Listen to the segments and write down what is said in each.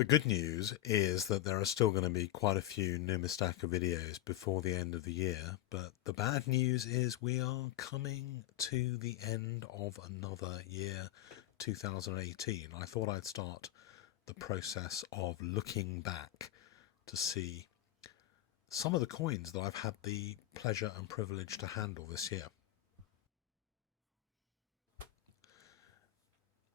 The good news is that there are still going to be quite a few Numistaka videos before the end of the year, but the bad news is we are coming to the end of another year, 2018. I thought I'd start the process of looking back to see some of the coins that I've had the pleasure and privilege to handle this year.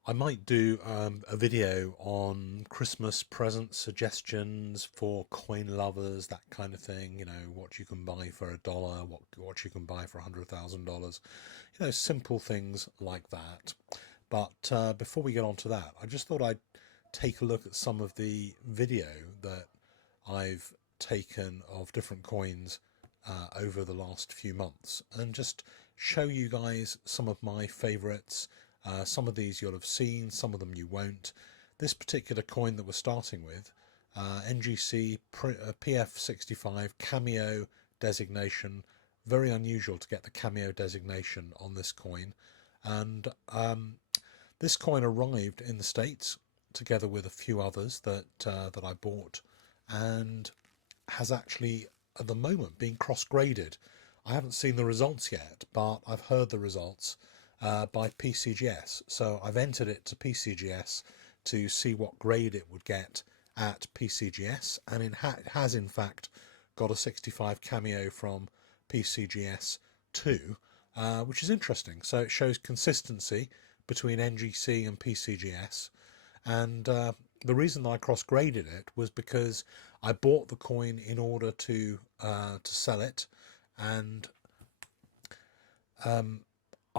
I might do a video on Christmas present suggestions for coin lovers, that kind of thing. You know, what you can buy for $1, what you can buy for $100,000. You know, simple things like that. But before we get on to that, I just thought I'd take a look at some of the video that I've taken of different coins over the last few months and just show you guys some of my favorites. Some of these you'll have seen, some of them you won't. This particular coin that we're starting with, NGC PF65 Cameo designation, very unusual to get the Cameo designation on this coin. And this coin arrived in the States together with a few others that I bought, and has actually at the moment been cross-graded. I haven't seen the results yet, but I've heard the results by PCGS. So I've entered it to PCGS to see what grade it would get at PCGS, and it has in fact got a 65 Cameo from PCGS too, which is interesting. So it shows consistency between NGC and PCGS, and the reason I cross-graded it was because I bought the coin in order to sell it, and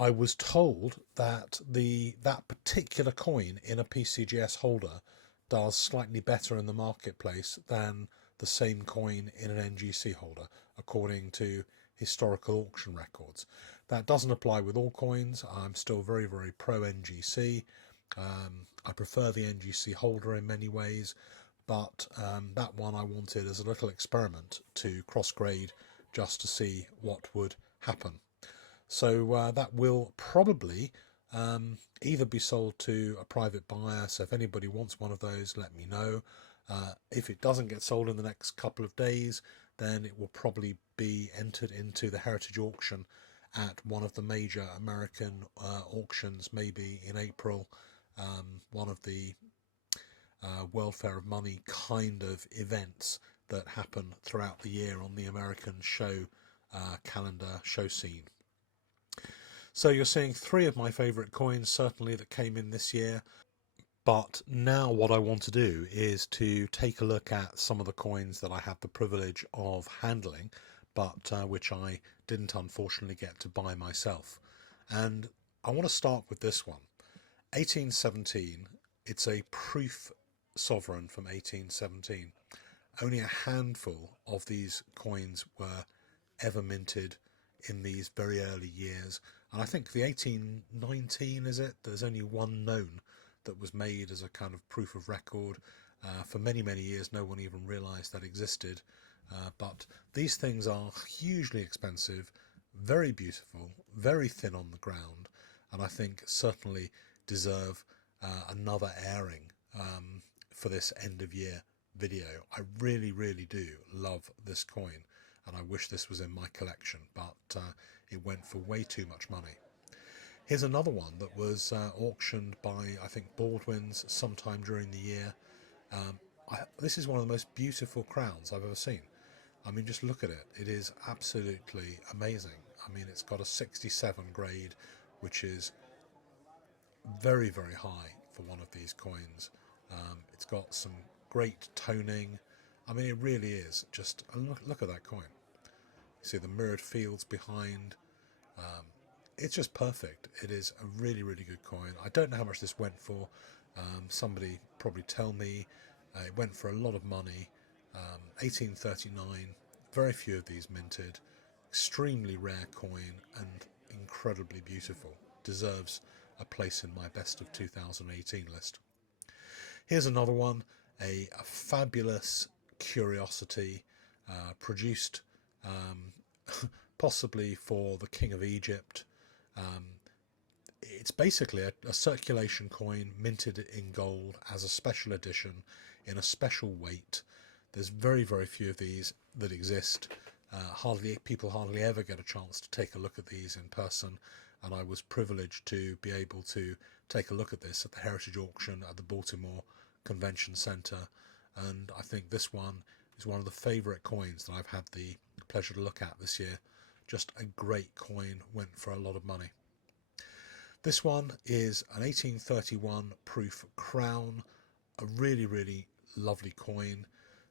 I was told that that particular coin in a PCGS holder does slightly better in the marketplace than the same coin in an NGC holder, according to historical auction records. That doesn't apply with all coins. I'm still very, very pro NGC. I prefer the NGC holder in many ways, but that one I wanted as a little experiment to cross-grade just to see what would happen. So that will probably either be sold to a private buyer. So if anybody wants one of those, let me know. If it doesn't get sold in the next couple of days, then it will probably be entered into the heritage auction at one of the major American auctions, maybe in April. One of the World Fair of Money kind of events that happen throughout the year on the American show calendar, show scene. So you're seeing three of my favourite coins, certainly, that came in this year. But now what I want to do is to take a look at some of the coins that I had the privilege of handling, but which I didn't unfortunately get to buy myself. And I want to start with this one. 1817, it's a proof sovereign from 1817. Only a handful of these coins were ever minted in these very early years, and I think the 1819, is it? There's only one known that was made as a kind of proof of record. For many, many years, no one even realised that existed. But these things are hugely expensive, very beautiful, very thin on the ground, and I think certainly deserve another airing for this end of year video. I really, really do love this coin, and I wish this was in my collection, but it went for way too much money. Here's another one that was auctioned by, I think, Baldwin's sometime during the year. This is one of the most beautiful crowns I've ever seen. I mean, just look at it. It is absolutely amazing. I mean, it's got a 67 grade, which is very, very high for one of these coins. It's got some great toning. I mean, it really is just, look at that coin. You see the mirrored fields behind. It's just perfect. It is a really, really good coin. I don't know how much this went for. Somebody probably tell me. It went for a lot of money. 1839. Very few of these minted. Extremely rare coin and incredibly beautiful. Deserves a place in my best of 2018 list. Here's another one. A fabulous curiosity, produced possibly for the King of Egypt. It's basically a circulation coin minted in gold as a special edition in a special weight. There's very, very few of these that exist. People hardly ever get a chance to take a look at these in person, and I was privileged to be able to take a look at this at the Heritage Auction at the Baltimore Convention Centre, and I think this one is one of the favourite coins that I've had the pleasure to look at this year. Just a great coin, went for a lot of money. This one is an 1831 proof crown, a really, really lovely coin.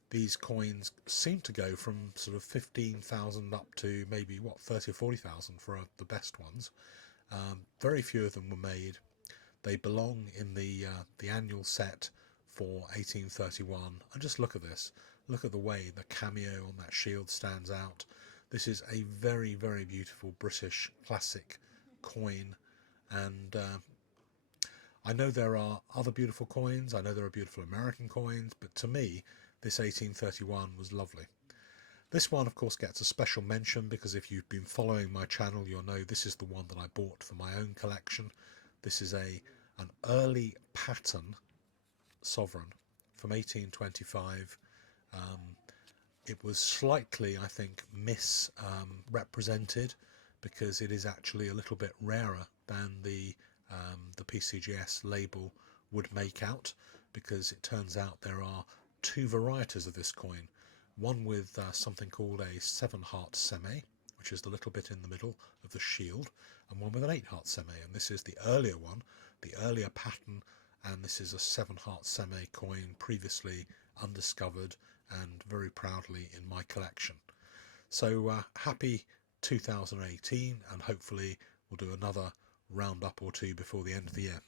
These coins seem to go from sort of 15,000 up to maybe, what, 30 or 40,000 for the best ones. Very few of them were made. They belong in the annual set for 1831. And just look at this. Look at the way the cameo on that shield stands out. This is a very, very beautiful British classic coin. And I know there are other beautiful coins, I know there are beautiful American coins, but to me this 1831 was lovely. This one of course gets a special mention because if you've been following my channel you'll know this is the one that I bought for my own collection. This is an early pattern sovereign from 1825. It was slightly, I think, misrepresented because it is actually a little bit rarer than the PCGS label would make out, because it turns out there are two varieties of this coin, one with something called a 7-heart seme, which is the little bit in the middle of the shield, and one with an 8-heart seme, and this is the earlier one, the earlier pattern, and this is a 7-heart seme coin previously undiscovered and very proudly in my collection. So happy 2018, and hopefully we'll do another roundup or two before the end of the year.